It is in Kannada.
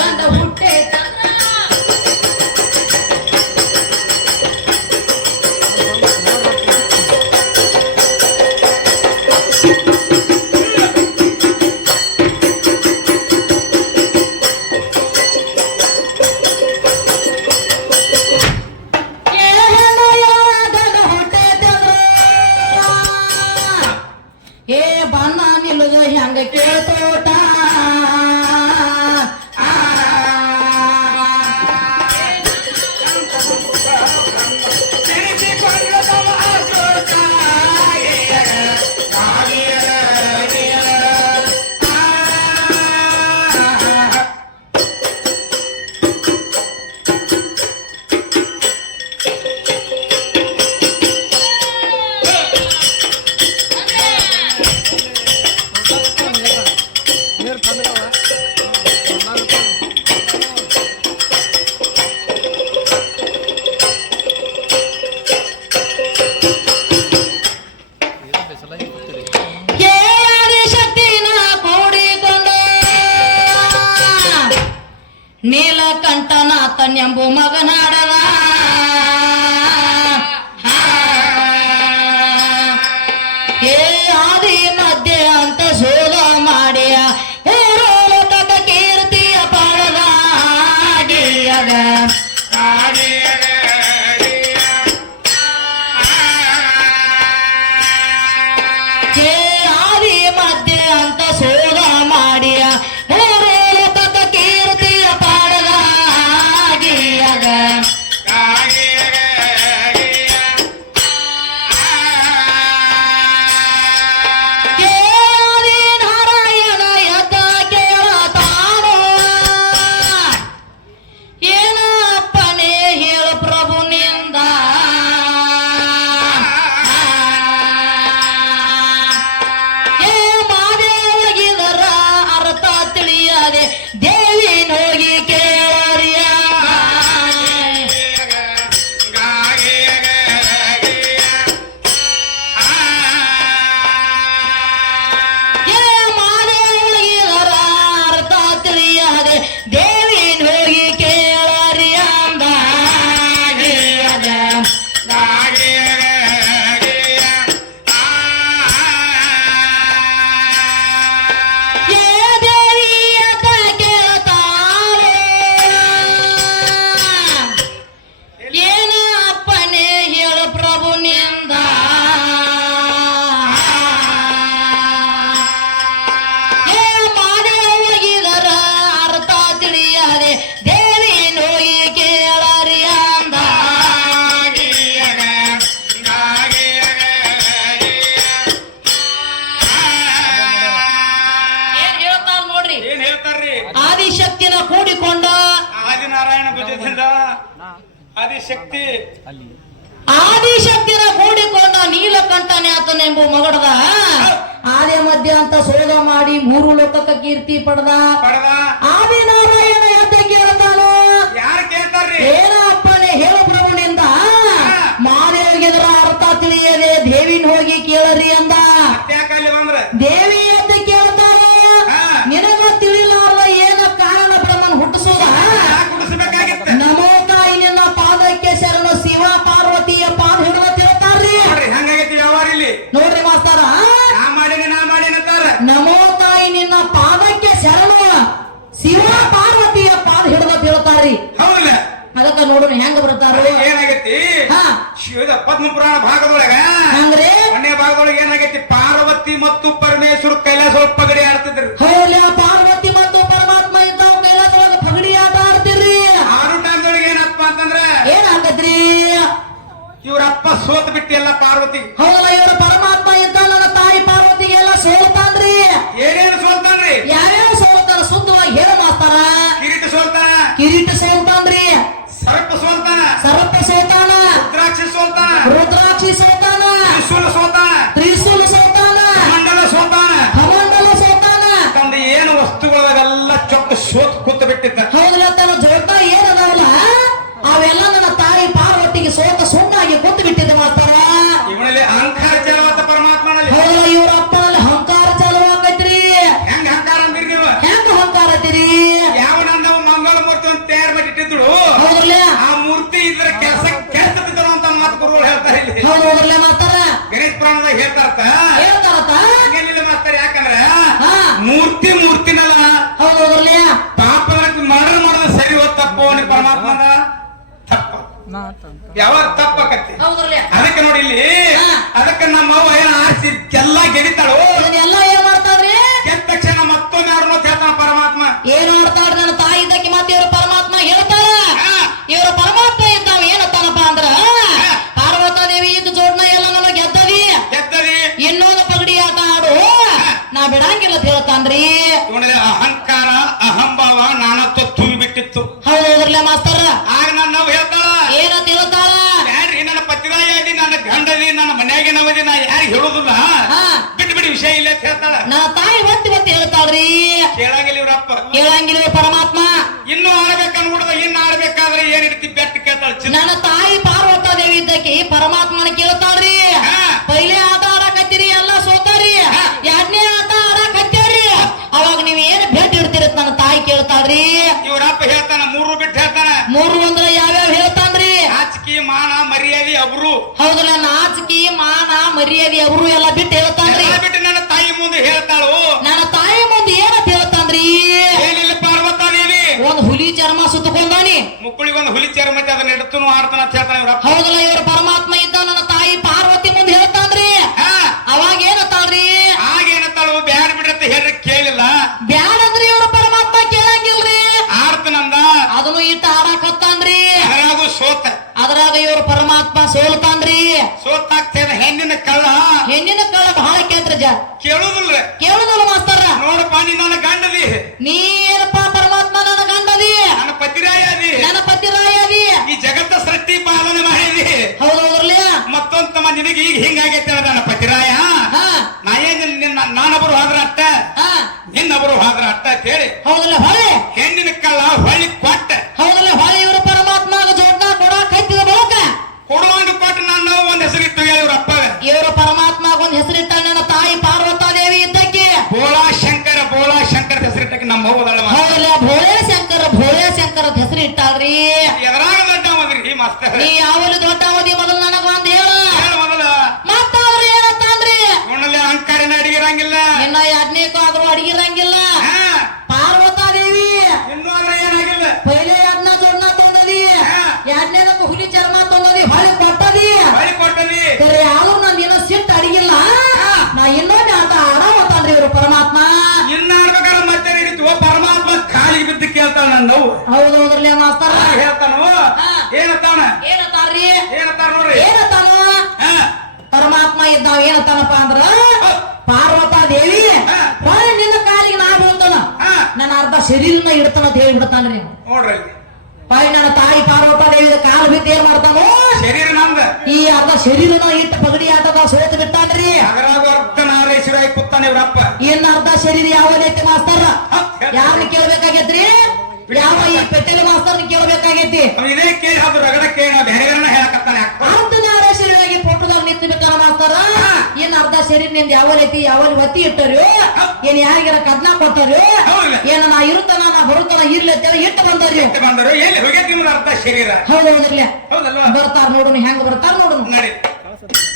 గండ పుట్టే ನೀಲಕಂಠನಾಥನೆಂಬು ಮಗನಾಡನ ಶಕ್ತಿನ ಕೂಡಿಕೊಂಡ ಆದಿನಾರಾಯಣ ಭುಜದಿಂದ ಆದಿಶಕ್ತಿ ಆದಿಶಕ್ತಿನ ಕೂಡಿಕೊಂಡ ನೀಲಕಂಠನೇ ಆತನೆಂಬ ಮಗಡದ ಆದಿ ಮಧ್ಯ ಅಂತ ಸೋದ ಮಾಡಿ ಮೂರು ಲೋಕಕ್ಕೆ ಕೀರ್ತಿ ಪಡೆದ ಆದಿನ ಹುಡುಗರು ಹೆಂಗ ಬರ್ತಾರ ಏನಾಗೈತಿ ಶಿವದ ಪದ್ಮ ಪುರಾಣ ಭಾಗದೊಳಗ ಅಂದ್ರೆ ಮನೆಯ ಭಾಗದೊಳಗೆ ಏನಾಗೈತಿ ಪಾರ್ವತಿ ಮತ್ತು ಪರಮೇಶ್ವರ ಕೈಲಾಸ ಪಗಡಿ ಆಡ್ತಿದ್ರು ಪಾರ್ವತಿ ಮತ್ತು ಪರಮಾತ್ಮ ಇದ್ದ ಕೈಲಾಸ ಪಗಡಿ ಆಟ ಆಡ್ತಿರ್ರಿ ಆರು ಟೈಮ್ದೊಳಗ ಏನಪ್ಪ ಅಂತಂದ್ರ ಏನಾಗತ್ರಿ ಇವ್ರಪ್ಪ ಸೋತ್ ಬಿಟ್ಟಿಲ್ಲ ಪಾರ್ವತಿ ಹೌದಾ ಯಾಕಂದ್ರ ಮೂರ್ತಿ ಮೂರ್ತಿನಲ್ಲ ಪಾಪ ಮರಣ ಮಾಡೋದು ಸರಿ ತಪ್ಪು ಅವನಿಗೆ ಪರಮಾತ್ಮ ತಪ್ಪ ಅದಕ್ಕೆ ನೋಡಿ ಇಲ್ಲಿ ಅದಕ್ಕೆ ನಮ್ಮ ಅವ್ವ ಏನ ಆರಿಸಿ ಎಲ್ಲ ಗೆಡಿತಾಳು ನಾವು ಹೇಳ್ತಾಳ ಏನ ತಿಳ್ತಾಳ ಯಾರ್ರಿ ನನ್ನ ಪತಿರಾಯ ಅದಿ ನನ್ನ ಗಂಡದಿ ನನ್ನ ಮನ್ಯಾಗೆ ನವದಿ ನಾ ಯಾರಿಗೆ ಹೇಳೋದಿಲ್ಲ ಬಿಟ್ಟು ಬಿಡಿ ವಿಷಯ ಇಲ್ಲ ಅಂತ ಹೇಳ್ತಾಳ ನಾ ತಾಯಿ ಒತ್ತಿ ಒತ್ತಿ ಹೇಳ್ತಾಳ್ರಿ ಕೇಳಂಗಿಲ್ಲ ಇವ್ರಪ್ಪ ಕೇಳಂಗಿಲ್ಲ ಪರಮಾತ್ಮ ಇನ್ನು ಆಡ್ಬೇಕು ಅನ್ಬಿಡ್ದ ಇನ್ನು ಆಡ್ಬೇಕಾದ್ರೆ ಏನ್ ಇಡ್ತಿ ಬೆಟ್ಟ ಕೇಳ್ತಾಳ ನನ್ನ ತಾಯಿ ಪಾರ್ವತ ದೇವಿ ಇದ್ದಕ್ಕೆ ಪರಮಾತ್ಮನ ಕೇಳ್ತಾಳ್ರಿ ಎಡತನು ಆಡ್ತಾನ ಅಂತ ಹೇಳ್ತಾನೆ ಇವ್ರ ಹೌದಲ್ಲ ಇವ್ರ ಪರಮಾತ್ಮ ಇದ್ದ ನನ್ನ ತಾಯಿ ಪಾರ್ವತಿ ಮುಂದೆ ಹೇಳ್ತಾನ್ರಿ ಅವಾಗ ಏನತ್ತಾಳ್ರಿ ಆಗ ಏನತ್ತಾಳು ಬ್ಯಾಡ ಬಿಡ್ರತ್ತ ಹೇಳ್ರಿ ಕೇಳಿಲ್ಲ ಬ್ಯಾಡ ಅಂದ್ರಿ ಇವ್ರ ಪರಮಾತ್ಮ ಕೇಳಂಗಿಲ್ರಿ ಆಡ್ತನಂದ ಅದನ್ನು ಇಟ್ಟ ಆಡಾಕತ್ತಾನ್ರಿ ಹೊತ್ತಾನ್ರಿ ಸೋತ ಅದರಾಗ ಇವ್ರ ಪರಮಾತ್ಮ ಸೋಲ್ತಾನ್ರಿ ಸೋತಾಗ್ತೇನೆ ಹೆಣ್ಣಿನ ಕಳ್ಳ ಹೆಣ್ಣಿನ ಕಳ್ಳ ಬಹಳ ಕೇಳ್ರಿ ಜ ಕೇಳುದು ಈಗ ಈಗ ಹಿಂಗಾಗೈತೆ ನನ್ನ ಪತಿರಾಯ ನಾ ಏನ್ ನಿನ್ನ ನಾನೊಬ್ಬರು ಹೋದ್ರ ಅಟ್ಟ ನಿನ್ನೊಬ್ರು ಹೋದ್ರ ಅಟ್ಟ ಅಂತ ಹೇಳಿ ಹೌದಲ್ಲ ಹೊಳೆ ಹೆಣ್ಣಿನ ಕಲ್ಲ ಹೊಳ್ಳಿ ಕೊಟ್ಟ ಹೌದಲ್ಲ ಹೊಳೆ ಇವರು ಪರಮಾತ್ಮ ಜೋಡ್ನ ಕೊಡಾಕ ಹತ್ತಿದ ಬಳಿಕ ಕೊಡುವಂಡು ಕೊಟ್ಟು ನಾನು ಒಂದ್ ಹೆಸರಿಟ್ಟು ಇವ್ರ ಅಪ್ಪ ಇವರು ಪರಮಾತ್ಮ ಒಂದ್ ಹೆಸರಿಟ್ಟ ನನ್ನ ತಾಯಿ ಪಾರ್ವತಾ ದೇವಿ ಇದ್ದಕ್ಕೆ ಬೋಳಾ ಶಂಕರ ಬೋಳಾ ಶಂಕರ ಹೆಸರಿಟ್ಟಕ್ಕೆ ನಮ್ಮ ಹೋಗೋದಲ್ಲ ಹೌದಲ್ಲ ಭೋಳೆ ಶಂಕರ ಭೋಳೆ ಶಂಕರ ಹೆಸರಿಟ್ಟಾಳ್ರಿ ಎದರಾಗ ದೊಡ್ಡ ಅವದ್ರಿ ಮಸ್ತ ನೀ ಯಾವಲ್ಲಿ ದೊಡ್ಡ ಮೊದಲು ನನಗೆ ಒಂದ್ ಹೇಳ ಮಾಸ್ತರ್ ಹೇಳ್ತಾನು ಏನತ್ತಾನ ಏನತ್ತಾರ್ರಿ ಏನತ್ತಾರ ನೋಡ್ರಿ ಏನತ್ತಾನ ಪರಮಾತ್ಮ ಇದ್ದಾವ ಏನತ್ತಾನಪ್ಪ ಅಂದ್ರ ಪಾರ್ವತ ದೇವಿ ಹೊರ ನಿನ್ನ ಕಾಲಿಗೆ ನಾ ಬೀಳ್ತಾನ ನನ್ನ ಅರ್ಧ ಶರೀರನ ಇಡ್ತಾನ ದೇವಿ ಬಿಡ್ತಾನ ರೀ ನೋಡ್ರಿ ಪಾಯಿ ನನ್ನ ತಾಯಿ ಪಾರ್ವತ ದೇವಿ ಕಾಲ ಬಿದ್ದು ಏನ್ ಮಾಡ್ತಾನೋ ಶರೀರ ನಂದ ಈ ಅರ್ಧ ಶರೀರನ ಇಟ್ಟ ಪಗಡಿ ಆಟದ ಸೋತ ಬಿಟ್ಟಾನ್ರಿ ಅರ್ಧನಾರೇಶ್ವರ ಕುತ್ತಾನೆ ಇವ್ರಪ್ಪ ಏನ್ ಅರ್ಧ ಶರೀರ ರೀತಿ ಮಾಸ್ತಾರ ಯಾರು ಕೇಳ್ಬೇಕು ಯಾವ ಈ ಪೆಟ್ಟೆಲಿ ಮಾಸ್ತರ್ ಕೇಳಬೇಕಾಗೈತಿ ಇದೇ ಕೇಳಿ ಅದು ರಗಡ ಕೇಳಿ ಬೇರೆಯವರನ್ನ ಹೇಳಕತ್ತಾನೆ ಅರ್ಧನಾರ ಶರೀರವಾಗಿ ಪೋಟೋದಾಗ ನಿಂತಿರ್ಬೇಕಲ್ಲ ಮಾಸ್ತರ ಏನ್ ಅರ್ಧ ಶರೀರ ನಿಂದ ಯಾವ ರೀತಿ ಯಾವ ಒತ್ತಿ ಇಟ್ಟರು ಏನ್ ಯಾರಿಗಾರ ಕದ್ನ ಕೊಟ್ಟರು ಏನ ನಾ ಇರುತ್ತಾನ ನಾ ಬರುತ್ತಾನ ಇರ್ಲಿ ಅಂತೇಳಿ ಇಟ್ಟು ಬಂದರಿ ಬಂದರು ಎಲ್ಲಿ ಹೋಗ್ಯಾಕ ನಿಮ್ದು ಅರ್ಧ ಶರೀರ ಹೌದು ಹೌದಿರ್ಲಿ ಬರ್ತಾರ ನೋಡು ಹೆಂಗ್ ಬರ್ತಾರ ನೋಡು ನಡಿ